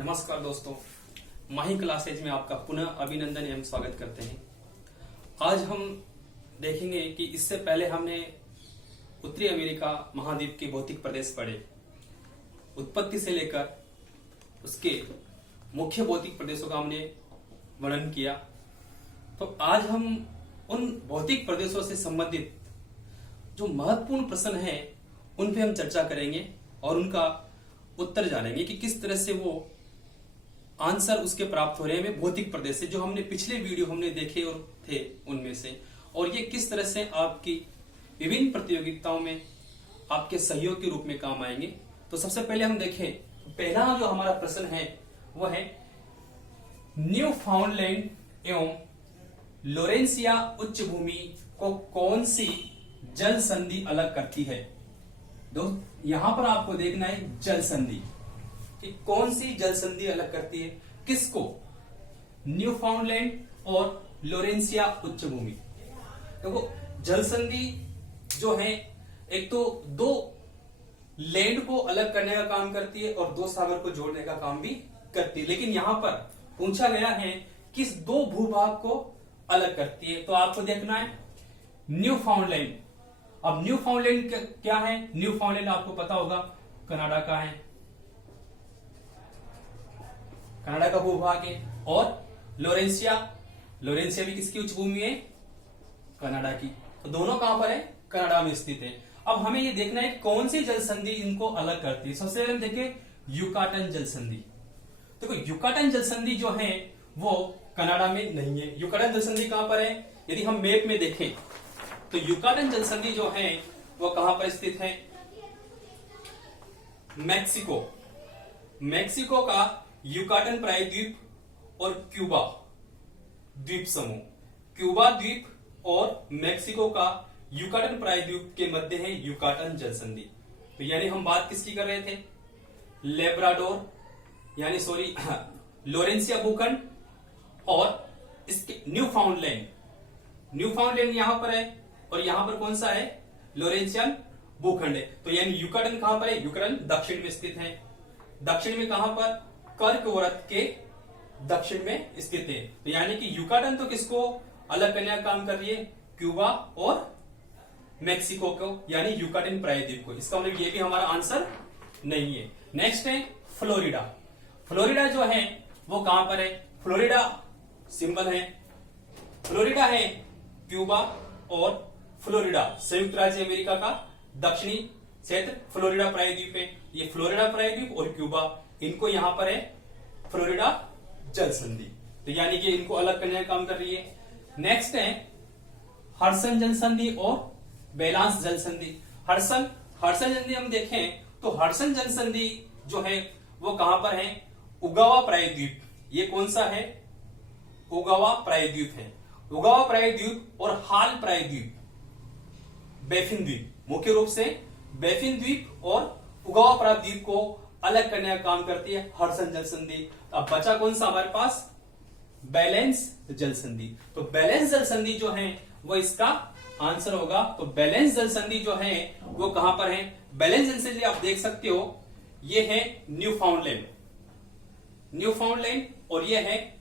नमस्कार दोस्तों, माही क्लासेज में आपका पुनः अभिनंदन एवं स्वागत करते हैं। आज हम देखेंगे कि इससे पहले हमने उत्तरी अमेरिका महाद्वीप के भौतिक प्रदेश पढ़े, उत्पत्ति से लेकर उसके मुख्य भौतिक प्रदेशों का हमने वर्णन किया। तो आज हम उन भौतिक प्रदेशों से संबंधित जो महत्वपूर्ण प्रश्न हैं उन पे हम चर्चा करेंगे और उनका उत्तर जानेंगे कि किस तरह से वो आंसर उसके प्राप्त हो रहे हैं भौतिक प्रदेश से, जो हमने पिछले वीडियो हमने देखे और थे उनमें से, और ये किस तरह से आपकी विभिन्न प्रतियोगिताओं में आपके सहयोग के रूप में काम आएंगे। तो सबसे पहले हम देखें, पहला जो हमारा प्रश्न है वो है न्यू फाउंडलैंड एवं लोरेंसिया उच्च भूमि को कौन सी जल संधि अलग करती है। दोस्त यहां पर आपको देखना है जल संधि कि कौन सी जल संधि अलग करती है किसको, न्यू फाउंडलैंड और लोरेंसिया उच्च भूमि। देखो जल संधि जो है एक तो दो लैंड को अलग करने का काम करती है और दो सागर को जोड़ने का काम भी करती है, लेकिन यहां पर पूछा गया है किस दो भूभाग को अलग करती है। तो आपको देखना है न्यू फाउंडलैंड। अब न्यू फाउंडलैंड क्या है, न्यू फाउंडलैंड आपको पता होगा कनाडा का है, कनाडा का भूभाग है। और लोरेंसिया भी किसकी उच्च भूमि है, कनाडा की। तो दोनों कहां पर है, कनाडा में स्थित है। अब हमें ये देखना है कौन सी जल संधि इनको अलग करती है। सबसे पहले देखें युकाटन जल संधि। देखो युकाटन जल संधि जो है वो कनाडा में नहीं है। युकाटन जल संधि कहां पर है, यदि हम मैप में देखें तो युकाटन जल संधि जो है वो कहां पर स्थित है, मैक्सिको का युकाटन प्रायद्वीप और क्यूबा द्वीप समूह, क्यूबा द्वीप और मैक्सिको का युकाटन प्रायद्वीप के मध्य है युकाटन जल संधि। तो यानी हम बात किसकी कर रहे थे, लेब्राडोर यानी लोरेंसिया भूखंड और इसके न्यू फाउंडलैंड यहां पर है और यहां पर कौन सा है, लोरेंसियन भूखंड है। तो यानी युकाटन कहां पर है, युकाटन दक्षिण में स्थित है। दक्षिण में कहां पर, कर्कवृत्त के दक्षिण में स्थित है। तो यानी कि युकाटन तो किसको अलग करने का काम कर रही है, क्यूबा और मैक्सिको को, यानी युकाटन प्रायद्वीप को। इसका मतलब ये भी हमारा आंसर नहीं है। नेक्स्ट है फ्लोरिडा जो है वो कहां पर है, फ्लोरिडा सिंबल है, फ्लोरिडा है क्यूबा और फ्लोरिडा संयुक्त राज्य अमेरिका का दक्षिणी क्षेत्र फ्लोरिडा प्रायद्वीप है। ये फ्लोरिडा प्रायद्वीप और क्यूबा, इनको यहां पर है फ्लोरिडा जल संधि। तो यानी कि इनको अलग करने का काम कर रही है। नेक्स्ट है हडसन जल संधि और बेलांस जल संधि। हडसन जल संधि हम देखें तो हडसन जल संधि जो है वो कहां पर है, उगावा प्रायद्वीप। ये कौन सा है, उगावा प्रायद्वीप है। उगावा प्रायद्वीप और हाल प्रायद्वीप, बैफिन द्वीप, मुख्य रूप से बैफिन द्वीप और उगावा प्रायद्वीप को अलग करने का काम करती है हडसन जल संधि। अब बचा कौन सा हमारे पास, बैलेंस जल संधि। तो बैलेंस जल संधि जो है वो इसका आंसर होगा। तो बैलेंस जल संधि जो है वो कहां पर है, बैलेंस जल संधि आप देख सकते हो ये है न्यू फाउंडलैंड और ये है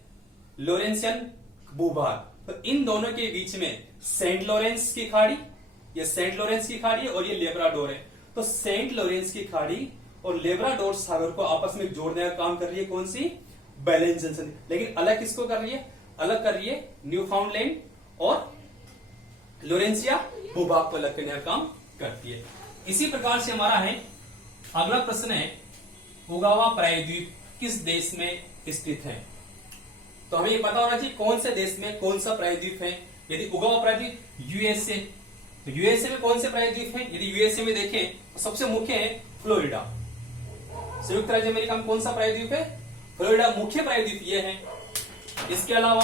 लोरेंसियन भूभाग। तो इन दोनों के बीच में सेंट लॉरेंस की खाड़ी है और ये लेब्राडोर है। तो सेंट लॉरेंस की खाड़ी और लेब्राडोर सागर को आपस में जोड़ने का काम कर रही है कौन सी, बैलेंस जल संधि। लेकिन अलग किसको कर रही है, अलग कर रही है न्यू फाउंडलैंड और लोरेंसिया भूभाग को अलग करने का काम करती है। इसी प्रकार से हमारा है अगला प्रश्न है, उगावा प्रायद्वीप किस देश में स्थित है। तो हमें ये पता होना चाहिए कौन से देश में कौन सा प्रायद्वीप है। यदि उगावा प्रायद्वीप यूएसए, तो यूएसए में कौन से प्रायद्वीप है, यदि यूएसए में देखें तो सबसे मुख्य है फ्लोरिडा। संयुक्त राज्य अमेरिका में कौन सा प्रायद्वीप है, फ्लोरिडा मुख्य प्रायद्वीप ये है। इसके अलावा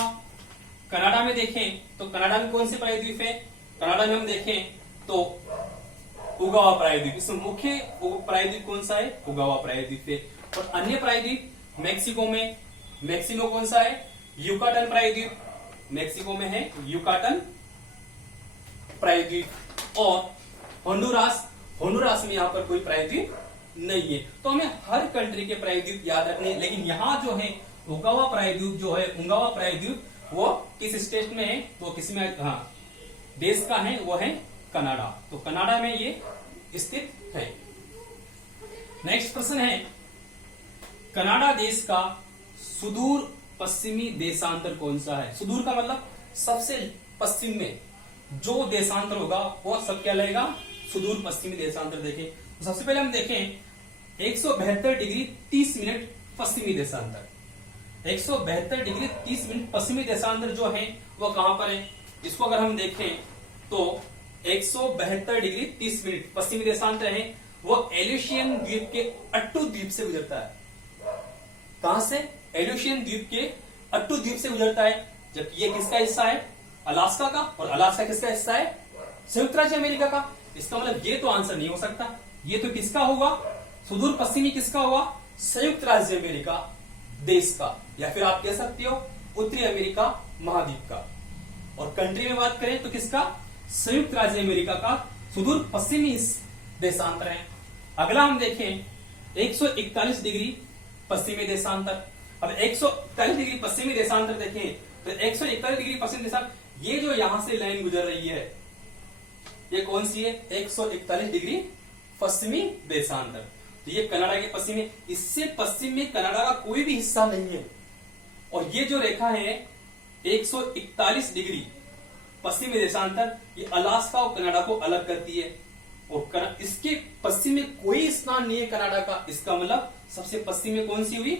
कनाडा में देखें तो कनाडा में कौन से प्रायद्वीप है, कनाडा में हम देखें तो उगावा प्रायद्वीप, इसमें मुख्य प्रायद्वीप कौन सा है, उगावा प्रायद्वीप है। और अन्य प्रायद्वीप मैक्सिको कौन सा है, युकाटन प्रायद्वीप, मैक्सिको में है युकाटन प्रायद्वीप। और होंडुरास में यहां पर कोई प्रायद्वीप नहीं है। तो हमें हर कंट्री के प्रायद्वीप याद रखने हैं, लेकिन यहाँ जो है ओकावा प्रायद्वीप जो है, उंगावा प्रायद्वीप, वो किस स्टेट में है, वो किस में, हाँ, देश का है, वो है कनाडा। तो कनाडा में ये स्थित है। नेक्स्ट प्रश्न है, कनाडा देश का सुदूर पश्चिमी देशांतर कौन सा है? सुदूर का मतलब सबसे पश्चिम में जो देशांतर होगा वो सब क्या लगेगा? सुदूर पश्चिमी देशांतर। देखें तो सबसे पहले हम देखें 172 डिग्री 30 मिनट पश्चिमी देशांतर। 172 डिग्री 30 मिनट पश्चिमी देशांतर जो है वो कहां पर है? इसको अगर हम देखें तो 172 डिग्री 30 मिनट पश्चिमी देशांतर है, वो एल्यूशियन द्वीप के अट्टू द्वीप से गुजरता है। कहां से? एल्यूशियन द्वीप के अट्टू द्वीप से गुजरता है। जबकि ये किसका हिस्सा है? अलास्का का। और अलास्का किसका हिस्सा है? संयुक्त राज्य अमेरिका का। इसका मतलब ये तो आंसर नहीं हो सकता। ये तो किसका होगा? सुदूर पश्चिमी किसका होगा? संयुक्त राज्य अमेरिका देश का, या फिर आप कह सकते हो उत्तरी अमेरिका महाद्वीप का। और कंट्री में बात करें तो किसका? संयुक्त राज्य अमेरिका का सुदूर पश्चिमी देशांतर है। अगला हम देखें 141 डिग्री पश्चिमी देशांतर। अब 141 डिग्री पश्चिमी देशांतर देखें तो 141 डिग्री पश्चिमी देशांतर, ये जो यहां से लाइन गुजर रही है ये कौन सी है? 141 डिग्री पश्चिमी देशांतर। तो ये कनाडा के पश्चिम में, इससे पश्चिम में कनाडा का कोई भी हिस्सा नहीं है। और ये जो रेखा है 141 डिग्री पश्चिमी देशांतर, ये अलास्का और कनाडा को अलग करती है। और इसके पश्चिम में कोई स्थान नहीं है कनाडा का। इसका मतलब सबसे पश्चिम में कौन सी हुई?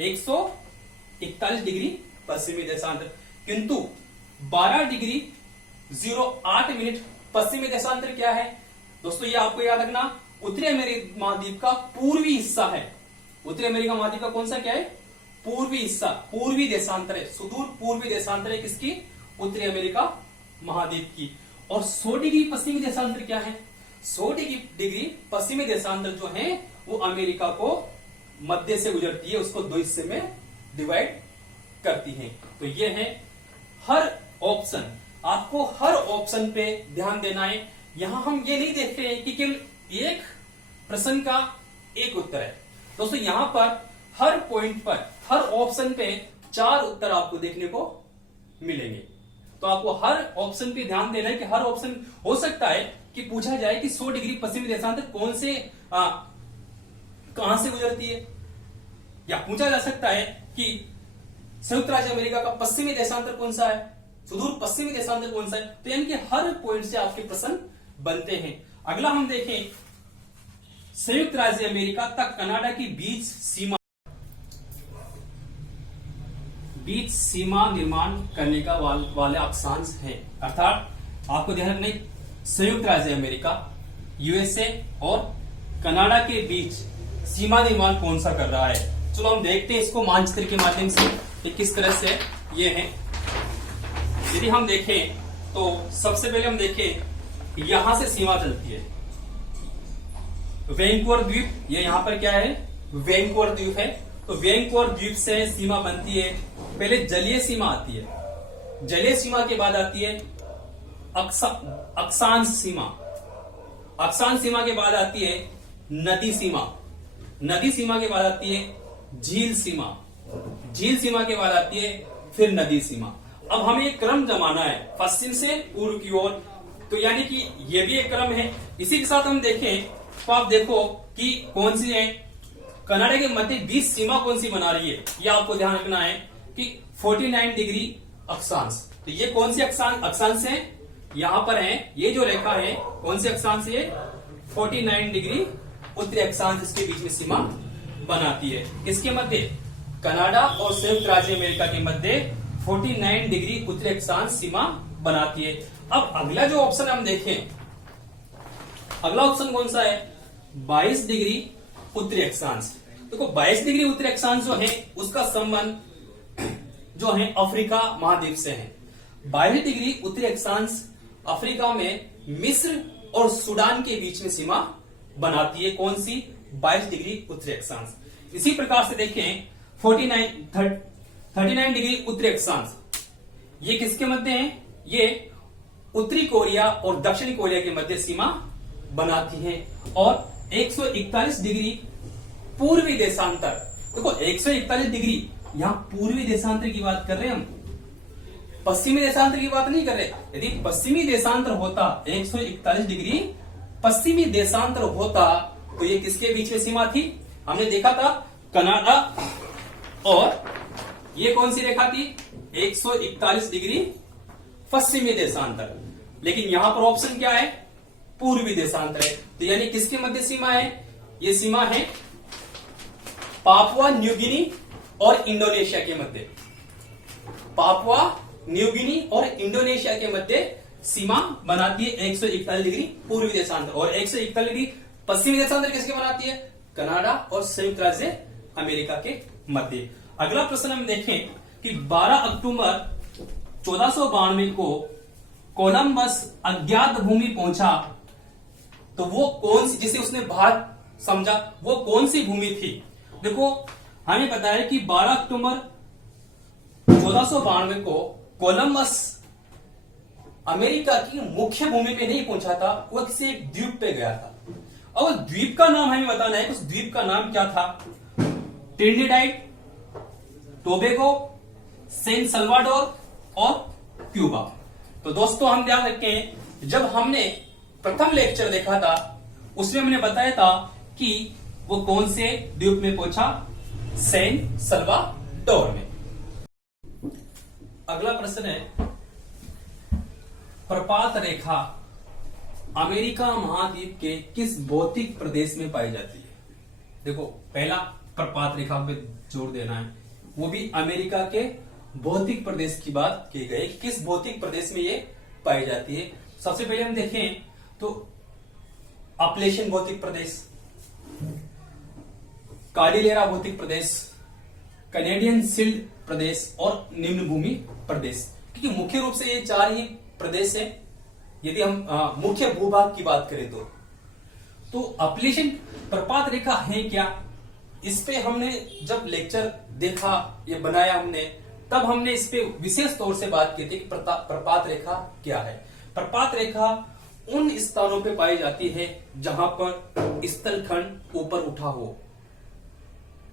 141 डिग्री पश्चिमी देशांतर। किंतु 12 डिग्री 08 मिनट पश्चिमी देशांतर क्या है दोस्तों? ये आपको याद रखना, उत्तरी अमेरिका महाद्वीप का पूर्वी हिस्सा है। उत्तरी अमेरिका महाद्वीप का कौन सा क्या है? पूर्वी हिस्सा, पूर्वी देशांतर है। सुदूर पूर्वी देशांतर है किसकी? उत्तरी अमेरिका महाद्वीप की। और 100 डिग्री पश्चिमी देशांतर क्या है? 100 डिग्री पश्चिमी देशांतर जो है वो अमेरिका को मध्य से गुजरती है, उसको दो हिस्से में डिवाइड करती है। तो ये है हर ऑप्शन, आपको हर ऑप्शन पे ध्यान देना है। यहां हम ये नहीं देख रहे हैं कि केवल एक प्रश्न का एक उत्तर है दोस्तों। यहां पर हर पॉइंट पर, हर ऑप्शन पे 4 उत्तर आपको देखने को मिलेंगे। तो आपको हर ऑप्शन पे ध्यान देना है कि हर ऑप्शन हो सकता है कि पूछा जाए कि 100 डिग्री पश्चिमी देशांतर कौन से कहां से गुजरती है, या पूछा जा सकता है कि संयुक्त राज्य अमेरिका का पश्चिमी देशांतर कौन सा है, सुदूर पश्चिमी देशांतर कौन सा है। तो यानी कि हर पॉइंट से आपके प्रश्न बनते हैं। अगला हम देखें संयुक्त राज्य अमेरिका तक कनाडा की बीच सीमा निर्माण करने का वाले अक्षांश है। अर्थात आपको ध्यान रखना, संयुक्त राज्य अमेरिका, यूएसए और कनाडा के बीच सीमा निर्माण कौन सा कर रहा है। चलो हम देखते हैं इसको मानचित्र के माध्यम से कि किस तरह से ये है। यदि हम देखें तो सबसे पहले हम देखें यहां से सीमा चलती है वैंकूवर द्वीप, ये यहां पर क्या है? वैंकूवर द्वीप है। तो वैंकूवर द्वीप से सीमा बनती है। पहले जलीय सीमा आती है, जलीय सीमा के बाद आती है अक्षांश सीमा, अक्षांश सीमा के बाद आती है नदी सीमा, नदी सीमा के बाद आती है झील सीमा, झील सीमा के बाद आती है फिर नदी सीमा। अब हमें एक क्रम जमाना है पश्चिम से पूर्व की ओर, तो यानी कि ये भी एक क्रम है। इसी के साथ हम देखें तो आप देखो कि कौन सी है कनाडा के मध्य बीच सीमा कौन सी बना रही है। ये आपको ध्यान रखना है कि 49 डिग्री अक्षांश। तो ये कौन सी अक्षांश है? यहां पर है, ये जो रेखा है कौन सी अक्षांश है? 49 डिग्री उत्तरी अक्षांश इसके बीच में सीमा बनाती है। किसके मध्य? कनाडा और संयुक्त राज्य अमेरिका के मध्य 49 डिग्री उत्तरी अक्षांश सीमा बनाती है। अब अगला जो ऑप्शन हम देखें, अगला ऑप्शन कौन सा है? 22 डिग्री उत्तरी अक्षांश। देखो 22 डिग्री उत्तरी अक्षांश जो है उसका संबंध जो है अफ्रीका महाद्वीप से है। 22 डिग्री उत्तरी अक्षांश अफ्रीका में मिस्र और सूडान के बीच में सीमा बनाती है। कौन सी? 22 डिग्री उत्तरी अक्षांश। इसी प्रकार से देखें 39 डिग्री उत्तरी अक्षांश, ये किसके मध्य है? ये उत्तरी कोरिया और दक्षिणी कोरिया के मध्य सीमा बनाती है। और 141 डिग्री पूर्वी देशांतर। देखो 141 डिग्री, यहां पूर्वी देशांतर की बात कर रहे हैं हम, पश्चिमी देशांतर की बात नहीं कर रहे। यदि पश्चिमी देशांतर होता 141 डिग्री पश्चिमी देशांतर होता तो ये किसके बीच में सीमा थी? हमने देखा था कनाडा, और ये कौन सी रेखा थी? 141 डिग्री पश्चिमी देशांतर। लेकिन यहां पर ऑप्शन क्या है? पूर्वी देशांतर है। तो यानी किसके मध्य सीमा है? ये सीमा है पापुआ न्यू गिनी और इंडोनेशिया के मध्य। पापुआ न्यू गिनी और इंडोनेशिया के मध्य सीमा बनाती है 141 डिग्री पूर्वी देशांतर, और 141 डिग्री पश्चिमी देशांतर किसके बनाती है? कनाडा और संयुक्त राज्य अमेरिका के मध्य। अगला प्रश्न हम देखें कि 12 अक्टूबर 1492 को कोलंबस अज्ञात भूमि पहुंचा, तो वो कौन सी, जिसे उसने भारत समझा, वो कौन सी भूमि थी? देखो हमें पता है कि 12 अक्टूबर 1492 को कोलंबस अमेरिका की मुख्य भूमि पे नहीं पहुंचा था, वो किसी एक द्वीप पे गया था। और उस द्वीप का नाम हमें बताना है, उस द्वीप का नाम क्या था? ट्रिनिडाद, टोबैगो, सेंट सल्वाडोर और क्यूबा। तो दोस्तों हम ध्यान रखें, जब हमने प्रथम लेक्चर देखा था उसमें हमने बताया था कि वो कौन से द्वीप में पहुंचा? सेंट सल्वाडोर में। अगला प्रश्न है, प्रपात रेखा अमेरिका महाद्वीप के किस भौतिक प्रदेश में पाई जाती है? देखो पहला प्रपात रेखा पे जोर देना है, वो भी अमेरिका के भौतिक प्रदेश की बात की गई, किस भौतिक प्रदेश में ये पाई जाती है। सबसे पहले हम देखें तो अपलेशियन भौतिक प्रदेश, कार्डिलेरा भौतिक प्रदेश, कैनेडियन शील्ड प्रदेश और निम्न भूमि प्रदेश। क्योंकि मुख्य रूप से ये चार ही प्रदेश है यदि हम मुख्य भूभाग की बात करें तो अपलेशियन प्रपात रेखा है क्या? इस पे हमने जब लेक्चर देखा, ये बनाया हमने, तब हमने इस पे विशेष तौर से बात की थी कि प्रपात रेखा क्या है। प्रपात रेखा उन स्थानों पे पाई जाती है जहां पर स्थलखंड ऊपर उठा हो।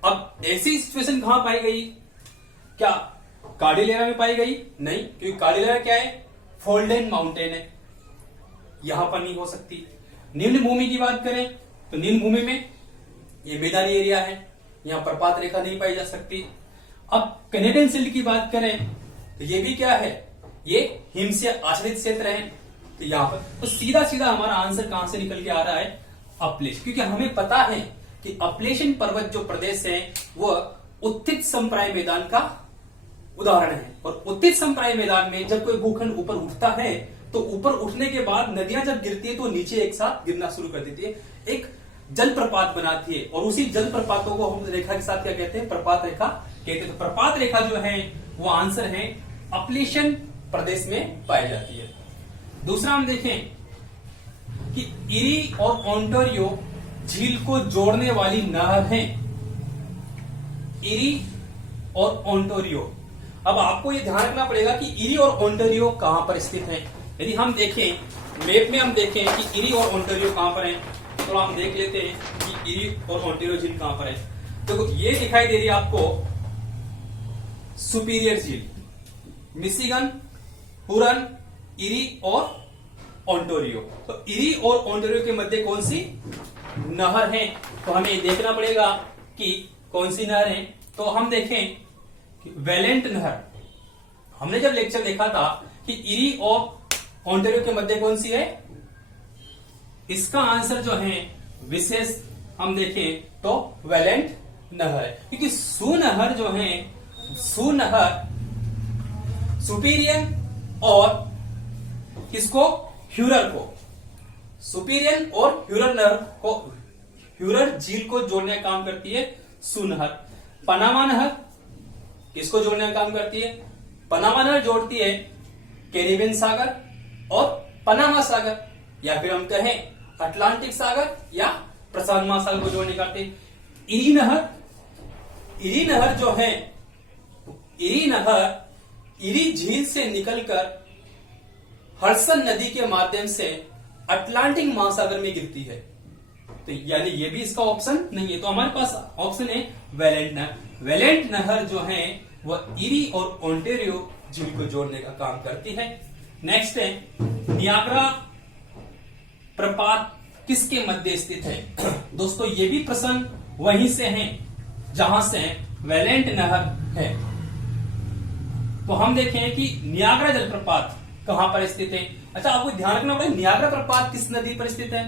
अब ऐसी सिचुएशन कहां पाई गई? क्या कार्डिलेरा में पाई गई? नहीं, क्योंकि कार्डिलेरा क्या है? फोल्डेन माउंटेन है, यहां पर नहीं हो सकती। निम्न भूमि की बात करें तो निम्न भूमि में ये मैदानी एरिया है, यहां प्रपात रेखा नहीं पाई जा सकती। अब कैनेडियन शील्ड की बात करें तो ये भी क्या है? ये हिम से आच्छादित क्षेत्र है, तो यहां पर तो सीधा सीधा हमारा आंसर कहां से निकल के आ रहा है? अपलेश। क्योंकि हमें पता है कि अपलेशियन पर्वत जो प्रदेश है वह उत्थित संप्राय मैदान का उदाहरण है, और उत्थित संप्राय मैदान में जब कोई भूखंड ऊपर उठता है तो ऊपर उठने के बाद नदियां जब गिरती है तो नीचे एक साथ गिरना शुरू कर देती है, एक जलप्रपात बनाती है, और उसी जलप्रपातों को हम रेखा के साथ क्या कहते हैं? प्रपात रेखा कहते हैं। तो प्रपात रेखा जो है वो आंसर है अपलेशियन प्रदेश में पाई जाती है। दूसरा हम देखें कि इरी और ओंटारियो झील को जोड़ने वाली नहर है, इरी और ओंटारियो। अब आपको ये ध्यान रखना पड़ेगा कि इरी और ओंटारियो कहां पर स्थित है। यदि हम देखें मैप में, हम देखें कि इरी और ओंटारियो कहां पर है, तो हम देख लेते हैं कि इरी और ओंटारियो झील कहां पर है। देखो ये दिखाई दे रही है आपको सुपीरियर झील, मिशिगन, हुरन, इरी और ओंटारियो। तो इरी और ओंटारियो के मध्य कौन सी नहर है? तो हमें देखना पड़ेगा कि कौन सी नहर है। तो हम देखें कि वेलेंट नहर, हमने जब लेक्चर देखा था कि इरी और ओंटारियो के मध्य कौन सी है, इसका आंसर जो है विशेष हम देखें तो वेलेंट नहर है। क्योंकि सुनहर जो है, सुनहर सुपीरियन और किसको? ह्यूरर को, सुपीरियन और ह्यूरर नहर को, ह्यूरर झील को जोड़ने का काम करती है सुनहर। पनामा नहर किसको जोड़ने का काम करती है? पनामा नहर जोड़ती है कैरिबियन सागर और पनामा सागर, या फिर हम कहें अटलांटिक सागर या प्रशांत महासागर को जोड़ने का। इरी नहर, इरी नहर जो है, इरी नहर इरी झील से निकलकर हडसन नदी के माध्यम से अटलांटिक महासागर में गिरती है। तो यानी ये भी इसका ऑप्शन नहीं है। तो हमारे पास ऑप्शन है वेलेंट नहर। वेलेंट नहर जो है वह इरी और ओंटारियो झील को जोड़ने का काम करती है। नेक्स्ट है नियाग्रा प्रपात किसके मध्य स्थित है? दोस्तों ये भी प्रश्न वहीं से है जहां से वेलेंट नहर है। तो हम देखें कि नियाग्रा जलप्रपात कहां पर स्थित है। अच्छा, आपको ध्यान रखना पड़ेगा नियाग्रा प्रपात किस नदी पर स्थित है,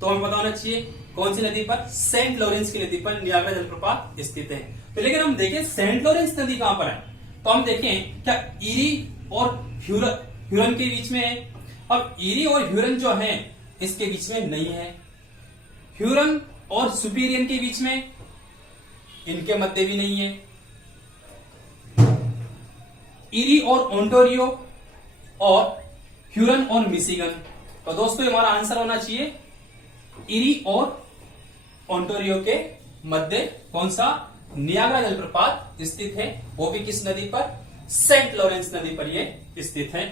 तो हमें पता होना चाहिए कौन सी नदी पर, सेंट लॉरेंस की नदी पर नियाग्रा जलप्रपात स्थित है। तो लेकिन हम देखें सेंट लॉरेंस नदी कहां पर है, तो हम देखें क्या इरी और ह्यूरन के बीच में है। अब इरी और ह्यूरन जो है इसके बीच में नहीं है। ह्यूरन और सुपीरियन के बीच में, इनके मध्य भी नहीं है। इरी और ओंटारियो और ह्यूरन और मिशिगन। तो दोस्तों हमारा आंसर होना चाहिए इरी और ओंटारियो के मध्य कौन सा नियाग्रा जलप्रपात स्थित है, वो भी किस नदी पर, सेंट लॉरेंस नदी पर यह स्थित है।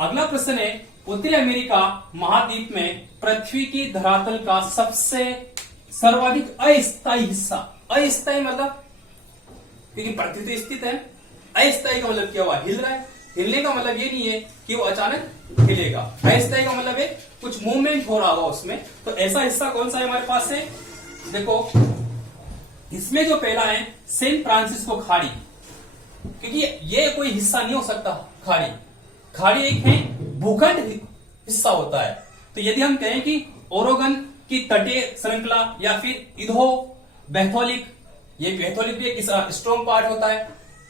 अगला प्रश्न है उत्तरी अमेरिका महाद्वीप में पृथ्वी की धरातल का सबसे सर्वाधिक अस्थायी हिस्सा। अस्थायी मतलब क्योंकि पृथ्वी तो स्थित है, अस्थायी का मतलब क्या हुआ, हिल रहा है। हिलने का मतलब ये नहीं है कि वो अचानक हिलेगा। अस्थायी का मतलब है कुछ मूवमेंट हो रहा होगा उसमें। तो ऐसा हिस्सा कौन सा है हमारे पास है, देखो इसमें जो पहला है सैन फ्रांसिस्को खाड़ी, क्योंकि ये कोई हिस्सा नहीं हो सकता। खाड़ी एक है भूखंड हिस्सा होता है। तो यदि हम कहें कि ओरेगन की तटीय श्रृंखला या फिर इडो बैथोलिक, ये बैथोलिक भी एक स्ट्रॉन्ग पार्ट होता है।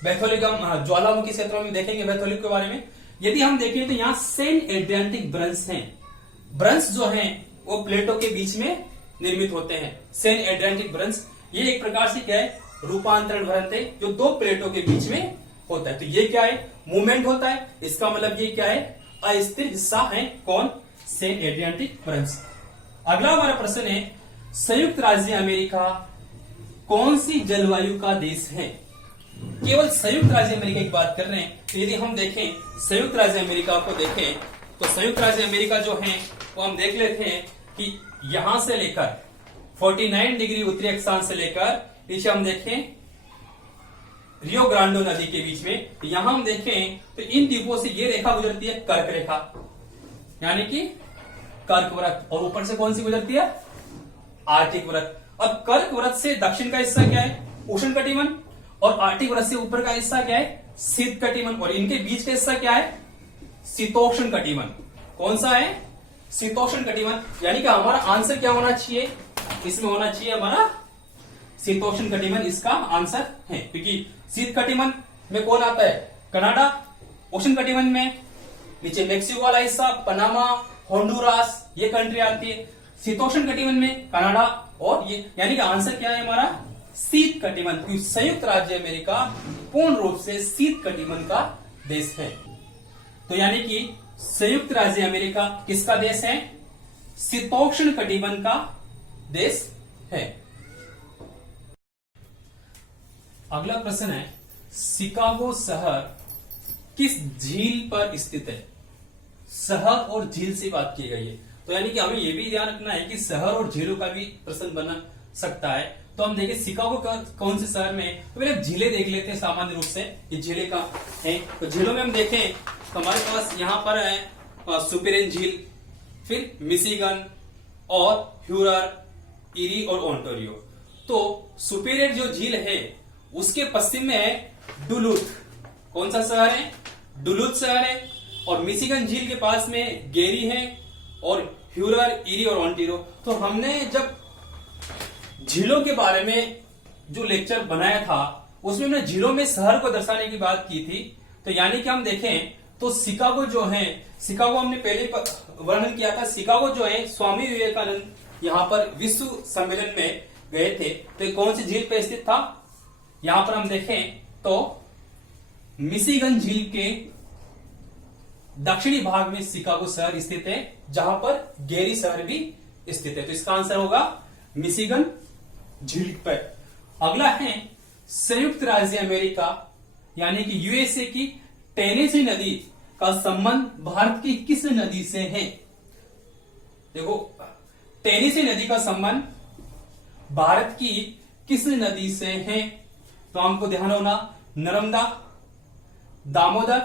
बैथोलिक हम ज्वालामुखी क्षेत्रों में देखेंगे बैथोलिक के बारे में। यदि हम देखें तो यहाँ सेंट एड्रियाटिक ब्रंश हैं। ब्रंश जो हैं वो प्लेटों के बीच में निर्मित होते हैं। सेंट एड्रियाटिक ब्रंश ये एक प्रकार से क्या है, रूपांतरण भ्रंश है जो दो प्लेटों के बीच में होता है। तो ये क्या है, मूवमेंट होता है। इसका मतलब ये क्या है, अस्थिर हिस्सा है कौन, सेंट एड्रियाटिक ब्रंश। अगला हमारा प्रश्न है संयुक्त राज्य अमेरिका कौन सी जलवायु का देश है। केवल संयुक्त राज्य अमेरिका की बात कर रहे हैं। तो यदि हम देखें संयुक्त राज्य अमेरिका को देखें तो संयुक्त राज्य अमेरिका जो है वो हम देख लेते हैं कि यहां से लेकर 49 डिग्री उत्तरी अक्षांश से लेकर नीचे हम देखें रियो ग्रांडो नदी के बीच में, तो यहां हम देखें तो इन द्वीपों से ये रेखा गुजरती है कर्क रेखा, यानी कि कर्क व्रत, और ऊपर से कौन सी गुजरती है, आर्टिक व्रत। अब कर्क व्रत से दक्षिण का हिस्सा क्या है, उष्ण कटिबंध, और आर्टिक व्रत से ऊपर का हिस्सा क्या है, शीत कटिबंध, और इनके बीच का हिस्सा क्या है, शीतोष्ण कटिबंध। कौन सा है, शीतोष्ण कटिबंध। यानी कि हमारा आंसर क्या होना चाहिए, इसमें होना चाहिए हमारा शीतोष्ण कटिबंध, इसका आंसर है। क्योंकि शीत कटिबंध में कौन आता है, कनाडा। उष्ण कटिबंध में नीचे मेक्सिको वाला हिस्सा, पनामा, होंडुरास, ये कंट्री आती है। शीतोष्ण कटिबंध में कनाडा और ये, यानी कि आंसर क्या है हमारा, शीत कटिबंध। क्योंकि संयुक्त राज्य अमेरिका पूर्ण रूप से शीत कटिबंध का देश है। तो यानी कि संयुक्त राज्य अमेरिका किसका देश है, शीतोष्ण कटिबंध का देश है। अगला प्रश्न है शिकागो शहर किस झील पर स्थित है। शहर और झील से बात की गई है, तो यानी कि हमें यह भी ध्यान रखना है कि शहर और झीलों का भी प्रश्न बना सकता है। तो हम देखें शिकागो का कौन से शहर में, तो पहले झीलें देख लेते हैं सामान्य रूप से, ये झीलें का है। तो झीलों में हम देखें तो हमारे पास यहाँ पर है सुपीरियन झील, फिर मिशिगन और ह्यूरर, इरी और ओंटारियो। तो सुपीरियर जो झील है उसके पश्चिम में है डुलूथ। कौन सा शहर है, डुलूथ शहर है। और मिशिगन झील के पास में गेरी है, और ह्यूरर, इरी और ओंटारियो। तो हमने जब झीलों के बारे में जो लेक्चर बनाया था उसमें हमने झीलों में शहर को दर्शाने की बात की थी। तो यानी कि हम देखें तो शिकागो जो है, शिकागो हमने पहले वर्णन किया था। शिकागो जो है स्वामी विवेकानंद यहाँ पर विश्व सम्मेलन में गए थे। तो कौन सी झील पे स्थित था, यहां पर हम देखें तो मिशिगन झील के दक्षिणी भाग में शिकागो शहर स्थित है, जहां पर गेरी शहर भी स्थित है। तो इसका आंसर होगा मिशिगन झील पर। अगला है संयुक्त राज्य अमेरिका यानी कि यूएसए की टेनेसी नदी का संबंध भारत की किस नदी से है। देखो टेनीसी नदी का संबंध भारत की किस नदी से है? तो हमको ध्यान होना, नर्मदा, दामोदर,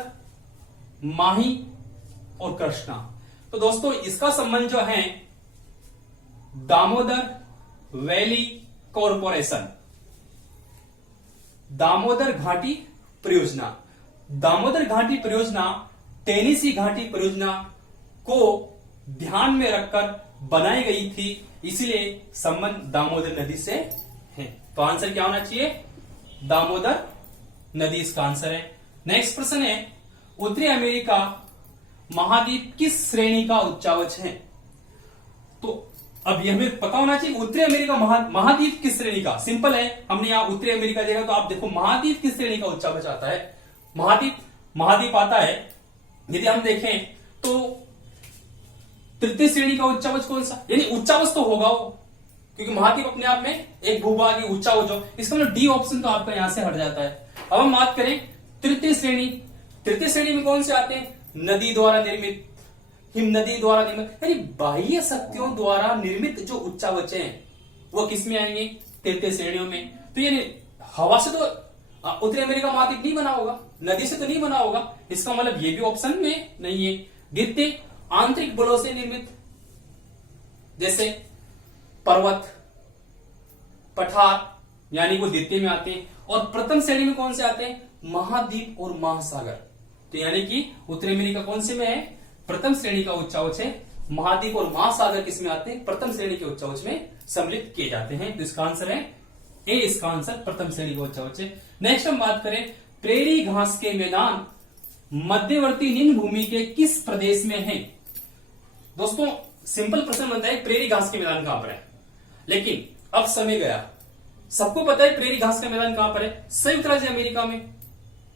माही और कृष्णा। तो दोस्तों इसका संबंध जो है दामोदर वैली कॉरपोरेशन, दामोदर घाटी परियोजना। दामोदर घाटी परियोजना टेनीसी घाटी परियोजना को ध्यान में रखकर बनाई गई थी, इसलिए संबंध दामोदर नदी से है। तो आंसर क्या होना चाहिए? दामोदर नदी इसका आंसर है। नेक्स्ट प्रश्न है, उत्तरी अमेरिका महाद्वीप किस श्रेणी का उच्चावच है? तो अब यह हमें पता होना चाहिए उत्तरी अमेरिका महाद्वीप किस श्रेणी का। सिंपल है, हमने यहां उत्तरी अमेरिका देखा तो आप देखो महाद्वीप किस श्रेणी का उच्चावच आता है। महाद्वीप आता है, यदि हम देखें तो तृतीय श्रेणी का उच्चावच कौन सा, यानी उच्चावच तो होगा वो, क्योंकि महाद्वीप अपने आप में एक भूभाग उच्चावच हो, इसका मतलब डी ऑप्शन तो आपका यहां से हट जाता है। अब हम बात करें तृतीय श्रेणी। तृतीय श्रेणी में कौन से आते हैं? नदी द्वारा निर्मित, हिम नदी द्वारा निर्मित, यानी बाह्य शक्तियों द्वारा निर्मित जो उच्चावच हैं वो किस में आएंगे? तृतीय श्रेणियों में। तो यानी हवा से तो उत्तरी अमेरिका महाद्वीप नहीं बना होगा, नदी से तो नहीं बना होगा, इसका मतलब ये भी ऑप्शन में नहीं है। द्वितीय आंतरिक बलों से निर्मित, जैसे पर्वत, पठार, यानी वो द्वितीय में आते हैं। और प्रथम श्रेणी में कौन से आते हैं? महाद्वीप और महासागर। तो यानी कि उत्तरी अमेरिका कौन से में है? प्रथम श्रेणी का उच्चावच है। महाद्वीप और महासागर किस में आते हैं? प्रथम श्रेणी के उच्चावच में सम्मिलित किए जाते हैं। तो इसका आंसर है ए, इसका आंसर प्रथम श्रेणी का उच्चावच है। नेक्स्ट हम बात करें, प्रेरी घास के मैदान मध्यवर्ती निम्न भूमि के किस प्रदेश में है? दोस्तों सिंपल प्रश्न बनता है प्रेरी घास के मैदान कहां पर है, लेकिन अब समय गया, सबको पता है प्रेरी घास का मैदान कहां पर है? संयुक्त राज्य अमेरिका में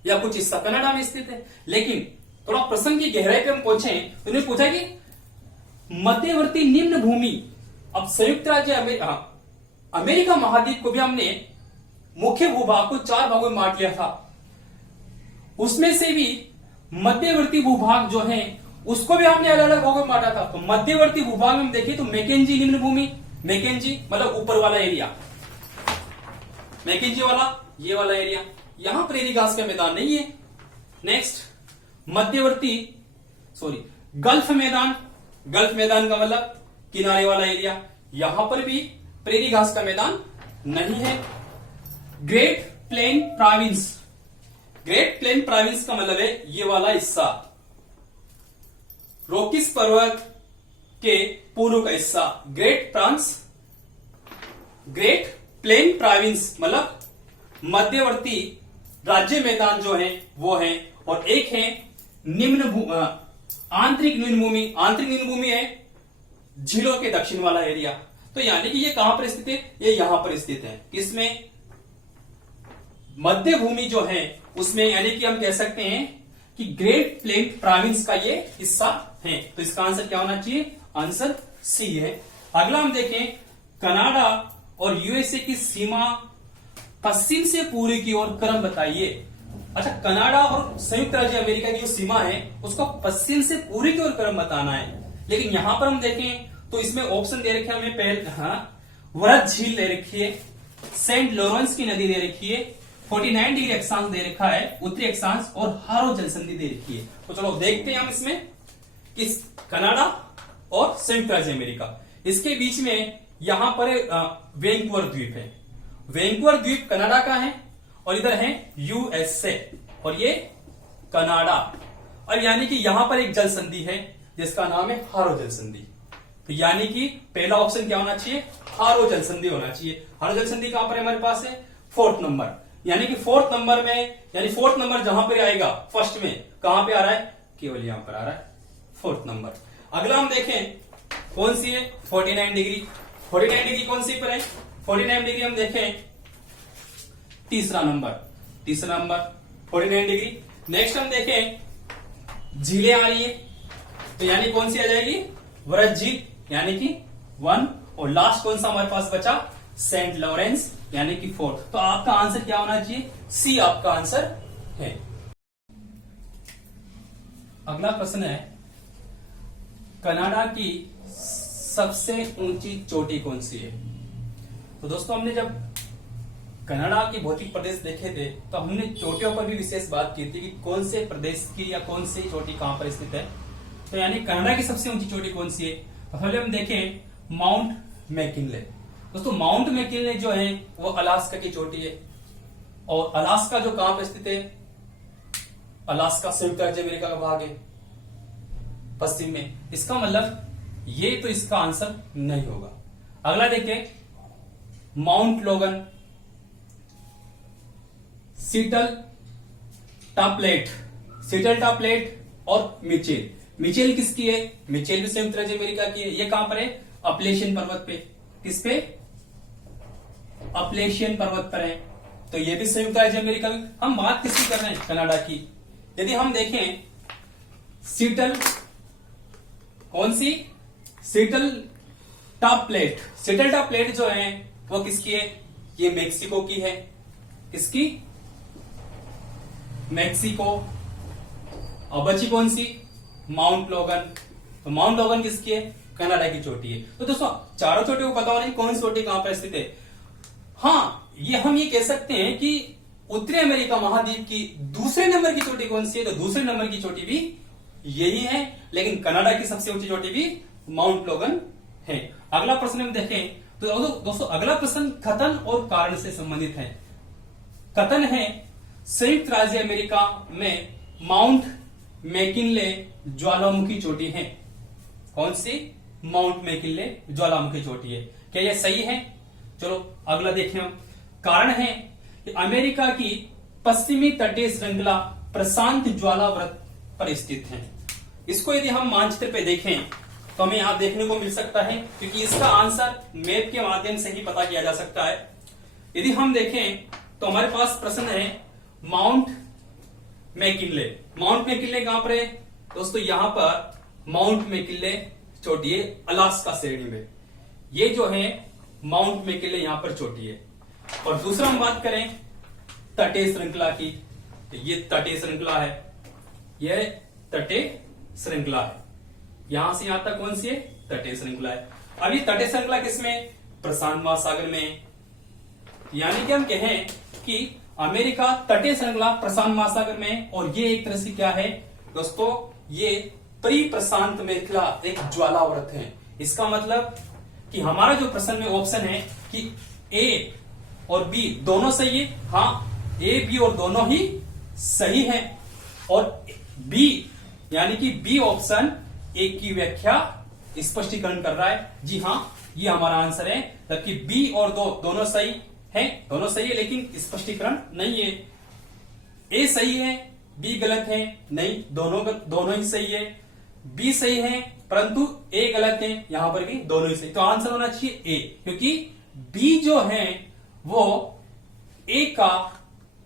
या कुछ हिस्सा कनाडा में स्थित है। लेकिन थोड़ा प्रश्न की गहराई पे हम पहुंचे तो उन्होंने पूछा कि मध्यवर्ती निम्न भूमि। अब संयुक्त राज्य अमेरिका महाद्वीप को भी हमने मुख्य भूभाग को 4 भागों में बांट लिया था, उसमें से भी मध्यवर्ती भूभाग जो है उसको भी हमने अलग अलग भागों में बांटा था। तो मध्यवर्ती भूभाग में देखिए तो मैकेंजी निम्न भूमि, मैकेंजी मतलब ऊपर वाला एरिया, मैकेंजी वाला ये वाला एरिया, यहां प्रेरी घास का मैदान नहीं है। नेक्स्ट गल्फ मैदान, गल्फ मैदान का मतलब किनारे वाला एरिया, यहां पर भी प्रेरी घास का मैदान नहीं है। Great plain province, great plain province का मतलब है ये वाला हिस्सा, रोकिस पर्वत के पूर्व का हिस्सा, ग्रेट प्लेन प्रोविंस मतलब मध्यवर्ती राज्य मैदान जो है वो है। और एक है आंतरिक निम्न भूमि, आंतरिक निम्न भूमि है झीलों के दक्षिण वाला एरिया। तो यानी कि ये कहां पर स्थित है? ये यहां पर स्थित है, किसमें? मध्य भूमि जो है उसमें, यानी कि हम कह सकते हैं कि ग्रेट प्लेन प्रोविंस का ये हिस्सा है। तो इसका आंसर क्या होना चाहिए? आंसर सी है। अगला हम देखें, कनाडा और यूएसए की सीमा पश्चिम से पूर्व की ओर क्रम बताइए। अच्छा, कनाडा और संयुक्त राज्य अमेरिका की जो सीमा है उसको पश्चिम से पूर्व की ओर क्रम बताना है। लेकिन यहां पर हम देखें तो इसमें ऑप्शन दे रखे हमें पहले, वृहद झील दे रखी है, सेंट लॉरेंस की नदी दे रखी है, 49 डिग्री अक्षांश दे रखा है उत्तरी अक्षांश, और हारो जलसंधि दे रखी है। तो चलो देखते हैं हम इसमें इस कनाडा और संयुक्त राज्य अमेरिका, इसके बीच में यहां पर वैंकूवर द्वीप है। वैंकूवर द्वीप कनाडा का है और इधर है यूएसए और ये कनाडा। और यानी कि यहां पर एक जल संधि है जिसका नाम है हारो जल संधि। तो यानी कि पहला ऑप्शन क्या होना चाहिए? हारो जल संधि होना चाहिए। हारो जल संधि कहां पर है हमारे पास है? 4th नंबर, यानी कि 4th नंबर में, यानी 4th नंबर जहां पर आएगा फर्स्ट में, कहां पे आ रहा है? केवल यहां पर आ रहा है 4th नंबर। अगला हम देखें कौन सी है? 49 डिग्री। 49 डिग्री कौन सी पर है? 49 डिग्री हम देखें तीसरा नंबर 49 डिग्री। नेक्स्ट हम देखें झीलें आ रही है, तो यानी कौन सी आ जाएगी? वृहद झील, यानी कि 1। और लास्ट कौन सा हमारे पास बचा? सेंट लॉरेंस, यानी कि 4th। तो आपका आंसर क्या होना चाहिए? सी आपका आंसर है। अगला प्रश्न है, कनाडा की सबसे ऊंची चोटी कौन सी है? तो दोस्तों हमने जब कनाडा के भौतिक प्रदेश देखे थे तो हमने चोटियों पर भी विशेष बात की थी कि कौन से प्रदेश की या कौन सी चोटी कहां पर स्थित है। तो यानी कनाडा की सबसे ऊंची चोटी कौन सी है? तो पहले हम देखें माउंट मैकिनले। दोस्तों माउंट मैकिनले जो है वो अलास्का की चोटी है, और अलास्का जो कहां पर स्थित है? अलास्का संयुक्त राज्य अमेरिका का भाग है, पश्चिम में। इसका मतलब ये तो इसका आंसर नहीं होगा। अगला देखिए माउंट लोगन, सीटल टापलेट, सीटल टापलेट और मिचेल। मिचेल किसकी है? मिचेल भी संयुक्त राज्य अमेरिका की है। ये कहां पर है? अपलेशियन पर्वत पे। किस पे? अपलेशियन पर्वत पर है, तो ये भी संयुक्त राज्य अमेरिका की। हम बात किसकी कर रहे हैं? कनाडा की। यदि हम देखें सीटल, कौन सी? सीटल टॉप प्लेट। सीटल टॉप प्लेट जो है वो किसकी है? ये मेक्सिको की है। किसकी? मेक्सिको। और बची कौन सी? माउंट लोगन। तो माउंट लोगन किसकी है? कनाडा की चोटी है। तो दोस्तों चारों चोटियों को पता होना चाहिए कौन सी चोटी कहां पर स्थित है। हाँ, ये हम ये कह सकते हैं कि उत्तरी अमेरिका महाद्वीप की दूसरे नंबर की चोटी कौन सी है? तो दूसरे नंबर की चोटी भी यही है, लेकिन कनाडा की सबसे ऊंची चोटी भी माउंट लोगन है। अगला प्रश्न हम देखें तो दोस्तों अगला प्रश्न कथन और कारण से संबंधित है। कथन है संयुक्त राज्य अमेरिका में माउंट मैकिनले ज्वालामुखी चोटी है। कौन सी? माउंट मैकिनले ज्वालामुखी चोटी है। क्या यह सही है? चलो अगला देखें हम। कारण है कि अमेरिका की पश्चिमी तटीय श्रृंखला प्रशांत ज्वालाव्रत पर स्थित है। इसको यदि हम मानचित्र पे देखें तो हमें यहां देखने को मिल सकता है, क्योंकि इसका आंसर मैप के माध्यम से ही पता किया जा सकता है। यदि हम देखें तो हमारे पास प्रश्न है माउंट मैकिनले। माउंट मैकिनले कहां पर है? दोस्तों यहां पर माउंट मैकिनले चोटी है अलास्का श्रेणी में। ये जो है माउंट मैकिनले यहां पर चोटी है। और दूसरा हम बात करें तटीय श्रृंखला की, तो ये तटीय श्रृंखला है, यह तटीय श्रृंखला है। यहां से यहां तक कौन सी है? तटीय श्रृंखला है। अब ये तटीय श्रृंखला किसमें? प्रशांत महासागर में। यानी कि हम कहें कि अमेरिका तटीय श्रृंखला प्रशांत महासागर में, और ये एक तरह से क्या है दोस्तों? ये प्री प्रशांत श्रृंखला एक ज्वालाव्रत है। इसका मतलब कि हमारा जो प्रश्न में ऑप्शन है कि ए और बी दोनों सही है। हाँ, ए बी और दोनों ही सही है, और बी यानी कि बी ऑप्शन एक की व्याख्या स्पष्टीकरण कर रहा है। जी हाँ, ये हमारा आंसर है। जबकि बी और दो दोनों सही है, दोनों सही है, लेकिन स्पष्टीकरण नहीं है। ए सही है, बी गलत है, नहीं, दोनों ही सही है। बी सही है परंतु ए गलत है, यहां पर भी दोनों ही सही। तो आंसर होना चाहिए ए, क्योंकि बी जो है वो ए का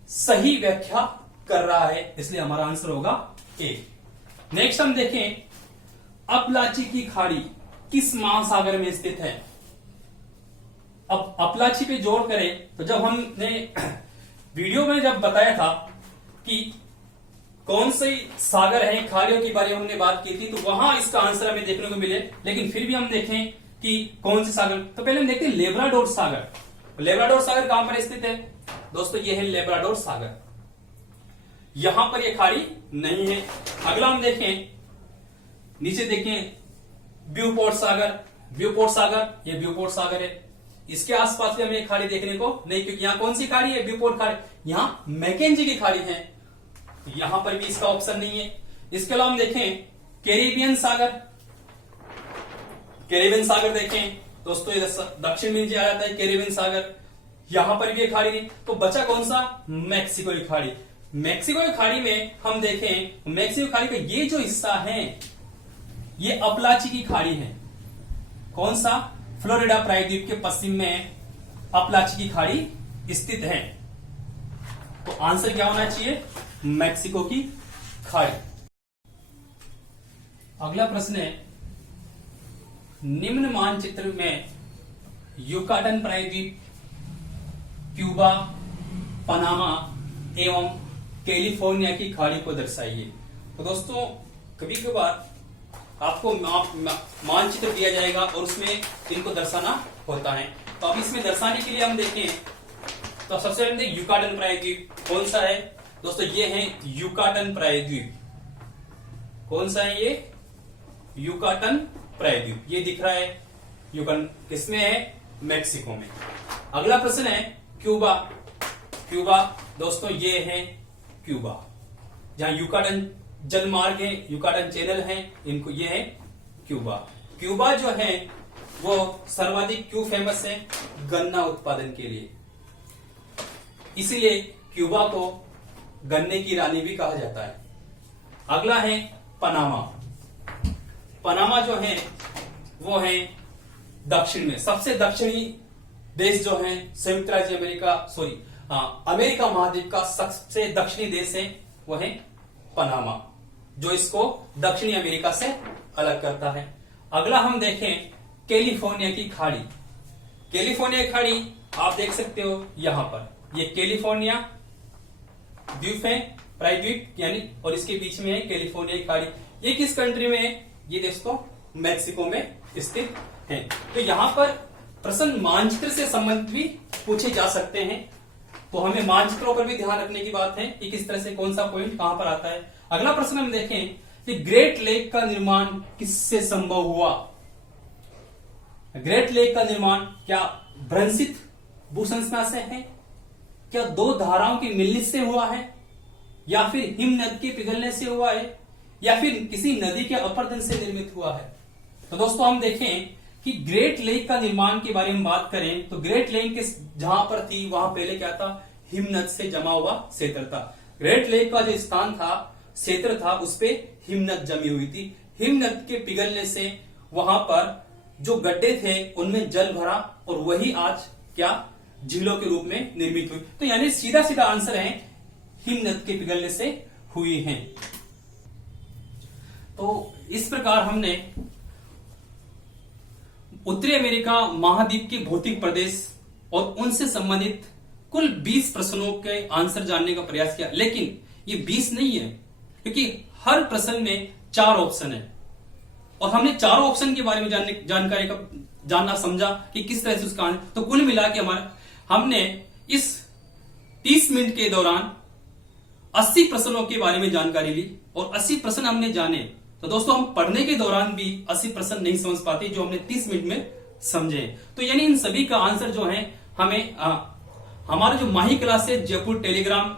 सही व्याख्या कर रहा है, इसलिए हमारा आंसर होगा ए। नेक्स्ट हम देखें अपलाची की खाड़ी किस महासागर में स्थित है? अब अपलाची पे जोर करें तो जब हमने वीडियो में जब बताया था कि कौन से सागर है, खाड़ियों के बारे में हमने बात की थी, तो वहां इसका आंसर हमें देखने को मिले। लेकिन फिर भी हम देखें कि कौन से सागर, तो पहले हम देखते हैं लेब्राडोर सागर। लेब्राडोर सागर कहां पर स्थित है? दोस्तों ये है लेब्राडोर सागर। यहां पर ये खाड़ी नहीं है। अगला हम देखें, नीचे देखें ब्यूपोर्ट सागर। ब्यूपोर्ट सागर, ये ब्यूपोर्ट सागर है। इसके आसपास भी हमें खाड़ी देखने को नहीं, क्योंकि यहां कौन सी खाड़ी है? ब्यूपोर्ट खाड़ी। यहां मैकेंजी की खाड़ी है, यहां पर भी इसका ऑप्शन नहीं है। इसके अलावा हम देखें कैरिबियन सागर। कैरिबियन सागर देखें दोस्तों, ये दक्षिण में आ जाता है कैरिबियन सागर, यहां पर भी खाड़ी नहीं। तो बचा कौन सा? मैक्सिको की खाड़ी। मैक्सिको की खाड़ी में हम देखें, मैक्सिको खाड़ी का ये जो हिस्सा है ये अपलाची की खाड़ी है। कौन सा? फ्लोरिडा प्रायद्वीप के पश्चिम में अपलाची की खाड़ी स्थित है। तो आंसर क्या होना चाहिए? मैक्सिको की खाड़ी। अगला प्रश्न है निम्न मानचित्र में युकाटन प्रायद्वीप, क्यूबा, पनामा एवं कैलिफोर्निया की खाड़ी को दर्शाइए। तो दोस्तों कभी कभार आपको मानचित्र दिया जाएगा और उसमें इनको दर्शाना होता है। तो अब इसमें दर्शाने के लिए हम देखें तो सबसे पहले युकाटन प्रायद्वीप कौन सा है दोस्तों, ये है युकाटन प्रायद्वीप। कौन सा है ये? युकाटन प्रायद्वीप। ये दिख रहा है युकाटन, किसमें है? मैक्सिको में। अगला प्रश्न है क्यूबा। क्यूबा दोस्तों ये है क्यूबा, जहां युकाटन जलमार्ग है, युकाटन चैनल है, इनको ये है क्यूबा। क्यूबा जो है वो सर्वाधिक क्यों फेमस है? गन्ना उत्पादन के लिए, इसीलिए क्यूबा को गन्ने की रानी भी कहा जाता है। अगला है पनामा। पनामा जो है वो है दक्षिण में, सबसे दक्षिणी देश जो है संयुक्त राज्य अमेरिका, अमेरिका महाद्वीप का सबसे दक्षिणी देश है वो है पनामा, जो इसको दक्षिणी अमेरिका से अलग करता है। अगला हम देखें कैलिफोर्निया की खाड़ी। कैलिफोर्निया की खाड़ी आप देख सकते हो यहां पर, ये कैलिफोर्निया द्वीप है, प्रायद्वीप यानी, और इसके बीच में है कैलिफोर्निया की खाड़ी। ये किस कंट्री में है? ये दोस्तों मैक्सिको में स्थित है। तो यहां पर प्रश्न मानचित्र से संबंधित भी पूछे जा सकते हैं, तो हमें मानचित्रों पर भी ध्यान रखने की बात है कि किस तरह से कौन सा पॉइंट कहां पर आता है। अगला प्रश्न हम देखें कि ग्रेट लेक का निर्माण किससे संभव हुआ? ग्रेट लेक का निर्माण क्या भ्रंशित भूसंरचना से है, क्या दो धाराओं के मिलने से हुआ है, या फिर हिमनद के पिघलने से हुआ है, या फिर किसी नदी के अपरदन से निर्मित हुआ है? तो दोस्तों हम देखें कि ग्रेट लेक का निर्माण के बारे में बात करें तो ग्रेट लेक के जहां पर थी वहां पहले क्या था? हिमनद से जमा हुआ क्षेत्र था। ग्रेट लेक का जो स्थान था, क्षेत्र था, उस पे हिमनद जमी हुई थी। हिमनद के पिघलने से वहां पर जो गड्ढे थे उनमें जल भरा और वही आज क्या झीलों के रूप में निर्मित हुई। तो यानी सीधा सीधा आंसर है हिमनद के पिघलने से हुई है। तो इस प्रकार हमने उत्तरी अमेरिका महाद्वीप के भौतिक प्रदेश और उनसे संबंधित कुल 20 प्रश्नों के आंसर जानने का प्रयास किया, लेकिन ये 20 नहीं है, क्योंकि हर प्रश्न में 4 ऑप्शन है और हमने चारों ऑप्शन के बारे में जानकारी का जानना समझा कि किस तरह से उसका आंसर। तो कुल मिला के हमने इस 30 मिनट के दौरान 80 प्रश्नों के बारे में जानकारी ली और 80 प्रश्न हमने जाने। तो दोस्तों हम पढ़ने के दौरान भी 80 प्रश्न नहीं समझ पाते जो हमने 30 मिनट में समझे। तो यानी इन सभी का आंसर जो है हमें हमारा जो माही क्लास है जयपुर टेलीग्राम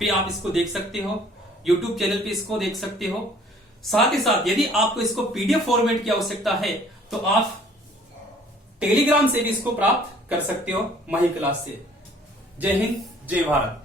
पे आप इसको देख सकते हो, यूट्यूब चैनल पे इसको देख सकते हो। साथ ही साथ यदि आपको इसको पीडीएफ फॉर्मेट की आवश्यकता है तो आप टेलीग्राम से भी इसको प्राप्त कर सकते हो माही क्लास से। जय हिंद, जय भारत।